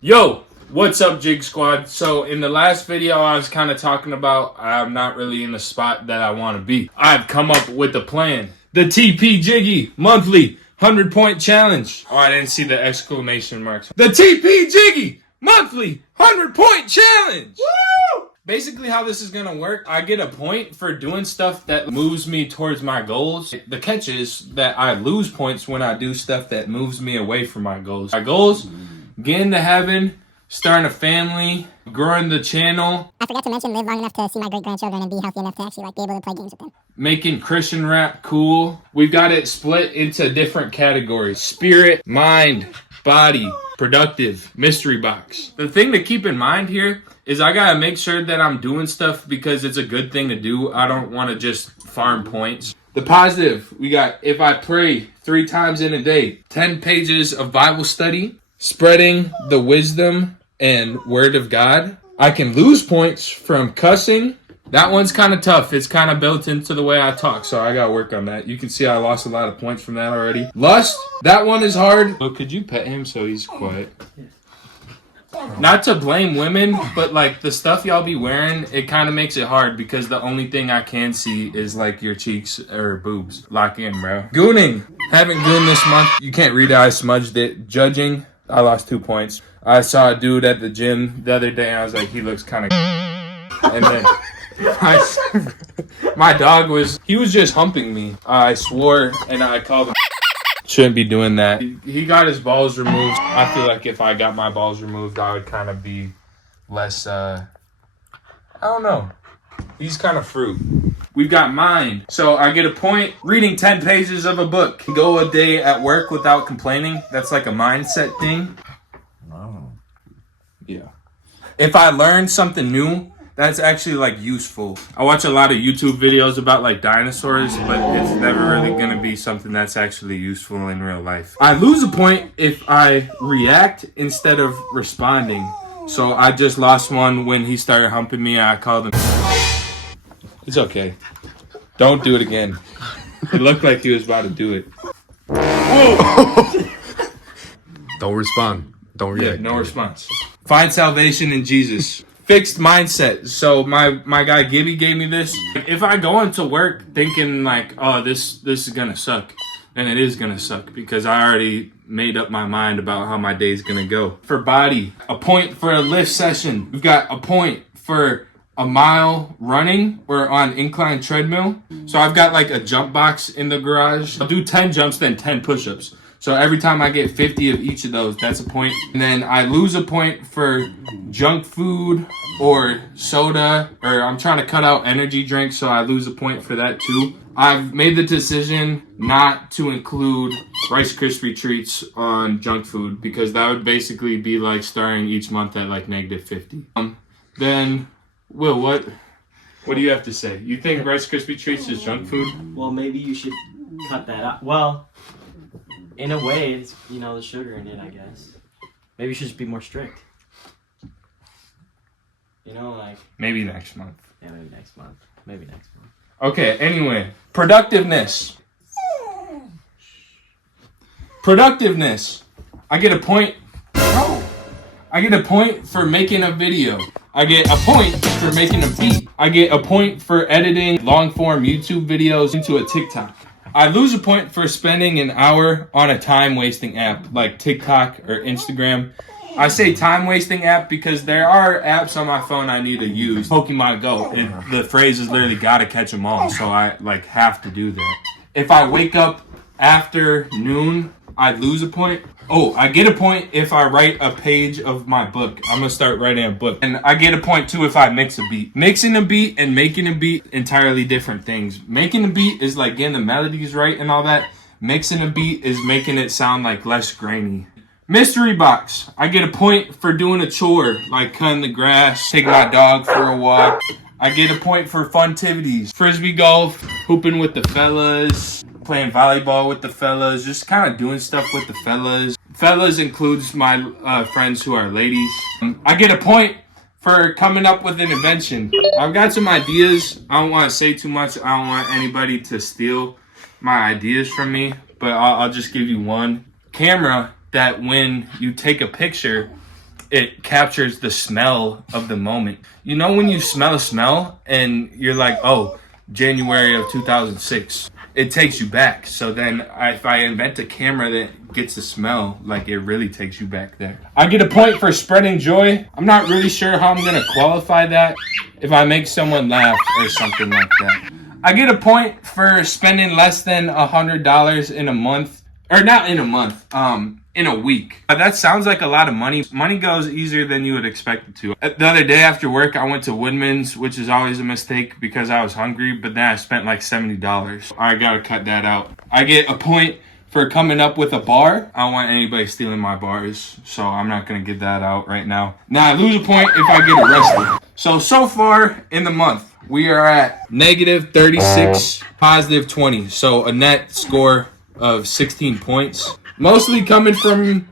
Yo, what's up, Jig Squad? So in the last video, I was kind of talking about I'm not really in the spot that I want to be. I've come up with a plan. The TPJiggy monthly 100-point challenge. Oh, I didn't see the exclamation marks. The TPJiggy monthly 100-point challenge. Woo! Basically how this is going to work, I get a point for doing stuff that moves me towards my goals. The catch is that I lose points when I do stuff that moves me away from my goals. My goals: getting to heaven, starting a family, growing the channel. I forgot to mention live long enough to see my great-grandchildren and be healthy enough to actually be able to play games with them. Making Christian rap cool. We've got it split into different categories: spirit, mind, body, productive, mystery box. The thing to keep in mind here is I gotta make sure that I'm doing stuff because it's a good thing to do. I don't want to just farm points. The positive, we got if I pray 3 times in a day, 10 pages of Bible study, spreading the wisdom and word of God. I can lose points from cussing. That one's kind of tough. It's kind of built into the way I talk, so I gotta work on that. You can see I lost a lot of points from that already. Lust, that one is hard. Oh, could you pet him so he's quiet? Not to blame women, but like the stuff y'all be wearing, it kind of makes it hard because the only thing I can see is like your cheeks or boobs. Lock in, bro. Gooning. Haven't gooned this month. You can't read it. I smudged it. Judging. I lost 2 points. I saw a dude at the gym the other day and I was like, he looks kind of and then my dog was just humping me. I swore and I called him. Shouldn't be doing that. He got his balls removed. I feel like if I got my balls removed, I would kind of be less, I don't know. He's kind of fruit. We've got mind. So I get a point reading 10 pages of a book. Go a day at work without complaining. That's like a mindset thing. Oh. Yeah. If I learn something new, that's actually like useful. I watch a lot of YouTube videos about like dinosaurs, but it's never really gonna be something that's actually useful in real life. I lose a point if I react instead of responding. So I just lost one when he started humping me and I called him. It's okay. Don't do it again. It looked like he was about to do it. Whoa! Don't respond. Don't react. Yeah, no response. Find salvation in Jesus. Fixed mindset. So my guy Gibby gave me this. If I go into work thinking like, oh, this is gonna suck, then it is gonna suck because I already made up my mind about how my day's gonna go. For body, a point for a lift session. We've got a point for a mile running or on incline treadmill. So I've got like a jump box in the garage. I'll do 10 jumps, then 10 push-ups. So every time I get 50 of each of those, that's a point. And then I lose a point for junk food or soda, or I'm trying to cut out energy drinks, so I lose a point for that too. I've made the decision not to include Rice Krispie treats on junk food because that would basically be like starting each month at like -50. Then, Will, what do you have to say? You think Rice Krispie treats is junk food? Well, maybe you should cut that out. Well, in a way, it's, you know, the sugar in it, I guess. Maybe you should just be more strict. You know, like... Maybe next month. Yeah, maybe next month. Maybe next month. Okay, anyway. Productiveness. Productiveness. I get a point. Oh. I get a point for making a video. I get a point for making a beat. I get a point for editing long-form YouTube videos into a TikTok. I lose a point for spending an hour on a time-wasting app like TikTok or Instagram. I say time-wasting app because there are apps on my phone I need to use. Pokemon Go, and the phrase is literally gotta catch them all, so I like have to do that. If I wake up after noon, I lose a point. Oh, I get a point if I write a page of my book. I'm gonna start writing a book. And I get a point too if I mix a beat. Mixing a beat and making a beat, entirely different things. Making a beat is like getting the melodies right and all that. Mixing a beat is making it sound like less grainy. Mystery box. I get a point for doing a chore, like cutting the grass, taking my dog for a walk. I get a point for funtivities. Frisbee golf, hooping with the fellas, playing volleyball with the fellas, just kind of doing stuff with the fellas. Fellas includes my friends who are ladies. I get a point for coming up with an invention. I've got some ideas. I don't want to say too much. I don't want anybody to steal my ideas from me, but I'll just give you one. Camera that when you take a picture, it captures the smell of the moment. You know when you smell a smell and you're like, oh, January of 2006. It takes you back. So then if I invent a camera that gets the smell, like it really takes you back there. I get a point for spreading joy. I'm not really sure how I'm gonna qualify that. If I make someone laugh or something like that. I get a point for spending less than $100 in a month. Or not in a month, in a week. That sounds like a lot of money. Money goes easier than you would expect it to. The other day after work, I went to Woodman's, which is always a mistake because I was hungry, but then I spent like $70. I gotta cut that out. I get a point for coming up with a bar. I don't want anybody stealing my bars, so I'm not gonna give that out right now. Now I lose a point if I get arrested. So far in the month, we are at -36, +20. So a net score of 16 points, mostly coming from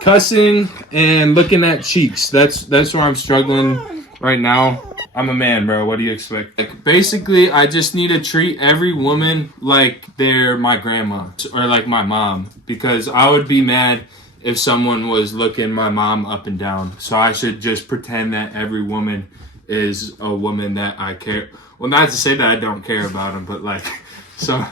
cussing and looking at cheeks. That's where I'm struggling right now. I'm a man, bro. What do you expect? Like, basically, I just need to treat every woman like they're my grandma or like my mom, because I would be mad if someone was looking my mom up and down. So I should just pretend that every woman is a woman that I care. Well, not to say that I don't care about them, but like, so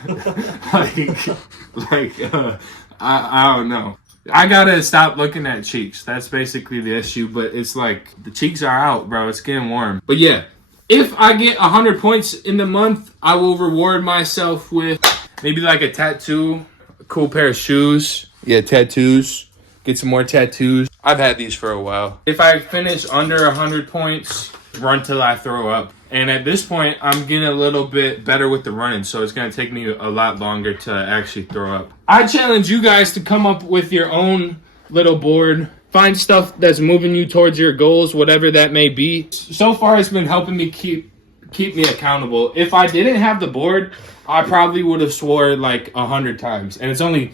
I don't know. I gotta stop looking at cheeks. That's basically the issue. But it's like the cheeks are out, bro. It's getting warm. But yeah, if I get 100 points in the month, I will reward myself with maybe like a tattoo, a cool pair of shoes. Yeah, tattoos. Get some more tattoos. I've had these for a while. If I finish under 100 points, run till I throw up. And at this point, I'm getting a little bit better with the running, so it's going to take me a lot longer to actually throw up. I challenge you guys to come up with your own little board. Find stuff that's moving you towards your goals, whatever that may be. So far, it's been helping me keep me accountable. If I didn't have the board, I probably would have swore like 100 times. And it's only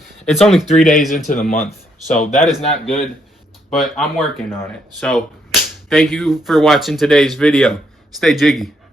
3 days into the month, so that is not good. But I'm working on it. So thank you for watching today's video. Stay jiggy.